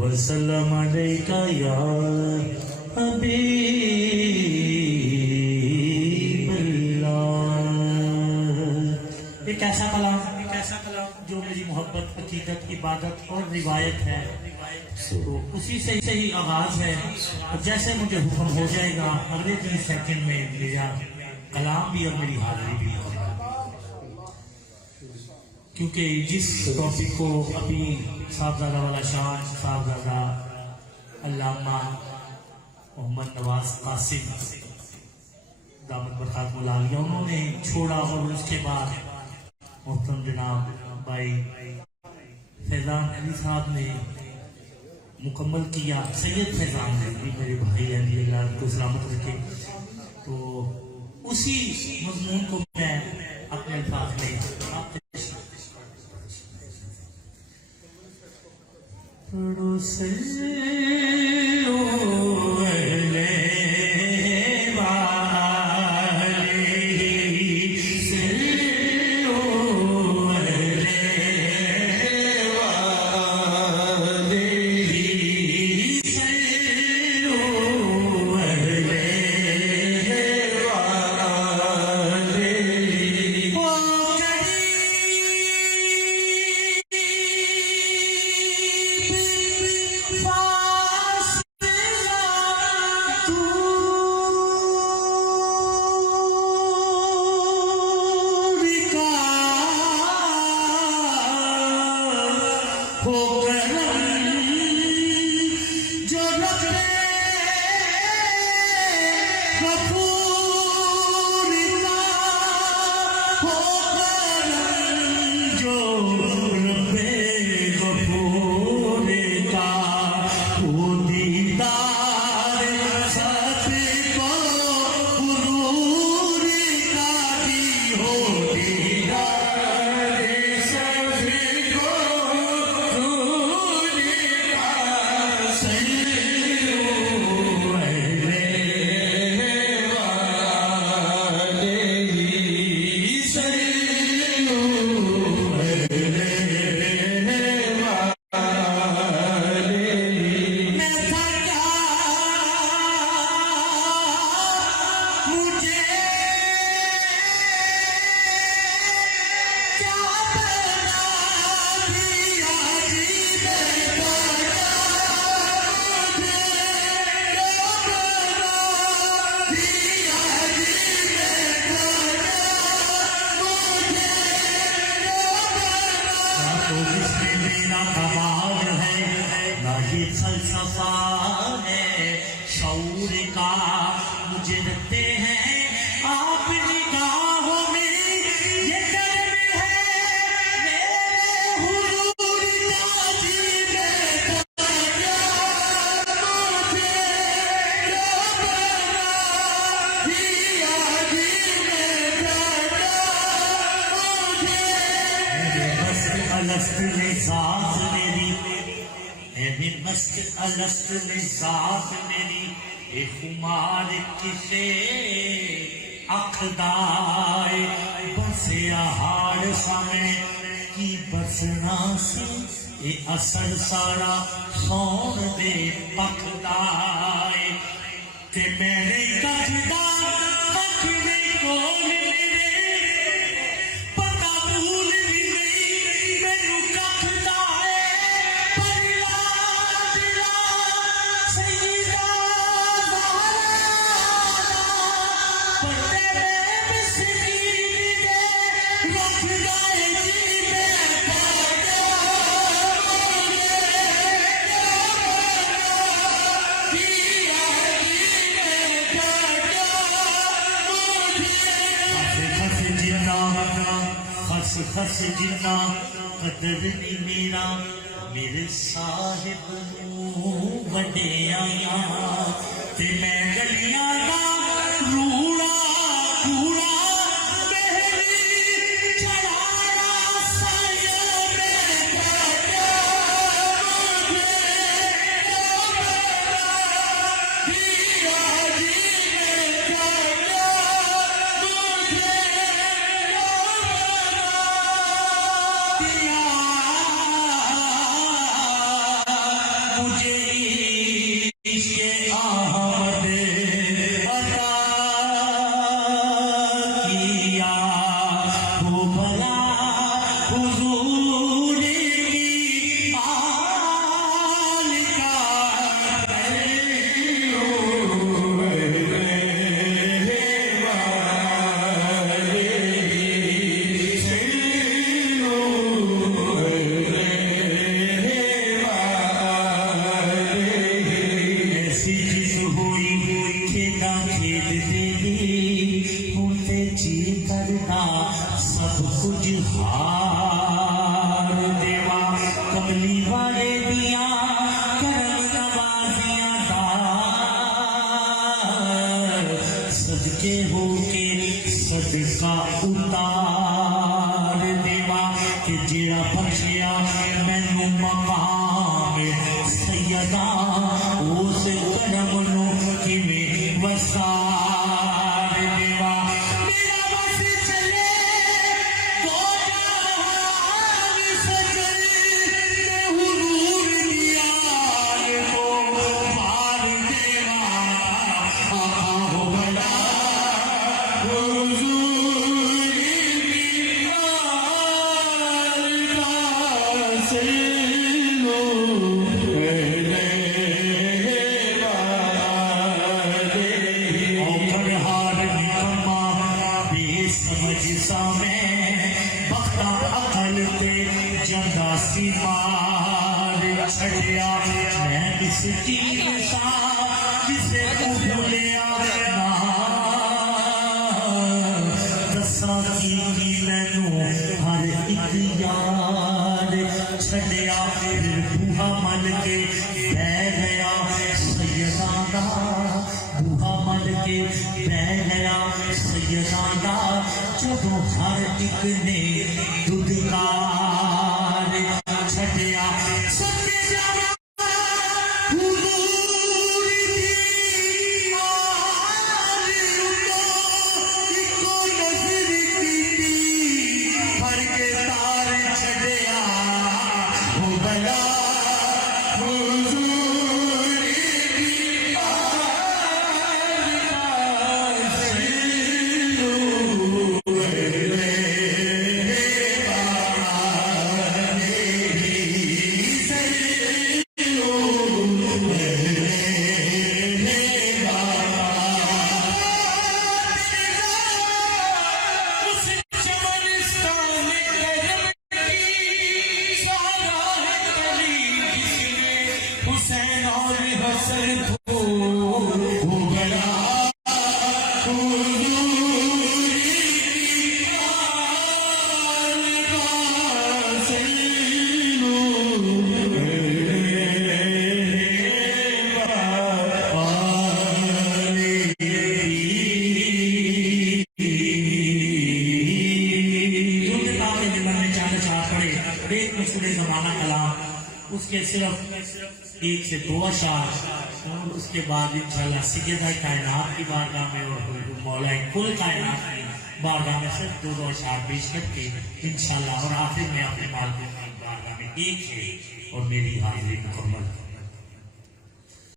वसल्लम अलैका या हबीबल्लाह। एक ऐसा कलाम जो मेरी मोहब्बत, अकीदत, इबादत और रिवायत है, तो उसी से ही आगाज है। और जैसे मुझे हुक्म हो जाएगा अगले 30 सेकंड में मेरा कलाम भी और मेरी हाजिरी भी होगा। क्योंकि जिस टॉपिक को अभी साहबजादा वाला शान साहबजादा अल्लामा मोहम्मद नवाज कासिम दामद बरकत मुलालिया उन्होंने छोड़ा, और उसके बाद मोहतरम जनाब भाई फैजान अली साहब ने मुकम्मल किया। सैयद फैजान ने भी मेरे भाई हैं, अल्लाह को सलामत रखे। तो उसी मजमून को मैं अपने अल्फाज में आपसे शऊर का मुझे रखते हैं आप निगाहों में, ये कर्म है मेरे हुजूर काजी में मुझे दिया अलस्त निसास मेरी, मस्त अलस्त निसास मेरी, खुमार किसे अखदाए बसे हार समय की बसना से ये असर सारा सौन दे पखदाए ते मैंने कखदा कखने को पता भूल भी नहीं मैनू कखदा है परिला दिला सईदा खस जिन्ना कदर नहीं मेरा मेरे साहिब वड्डिया ते मैं गलियां दा रूड़ा कूड़ा मेरी चढ़ाया साया कुछ हार देवा कमली वाले दिया करम नवाजियां दार सदके होके सदका उतार देवा कि जेड़ा बख्शिया मैनू मकाम सैयदा उस करम नू किवें वसार देवा मेरा बस चले दो जहान सजन ते हुजूर दिया को मार देवा आका हो बड़ा हुजूर दिया से लो छड़िया मैं इस चीज सा जिसे तू भूलिया दसा की मैनू हर एक यार छड़िया फिर बूहा मन के बह गया सैयदा दा बूहा मन के बह गया सैयदा दा जदों हर एक ने दुदकार छड़िया जमाना कलाम उसके सिर्फ एक से दो अशार और उसके बाद इंशाल्लाह सैयदा कायनात की बारगाह में और मौला कुल कायनात की बारगाह में सिर्फ दो अशार पेश करके इंशाल्लाह और आखिर में अपने मालिक की बारगाह में एक है और मेरी हाजिरी मुकम्मल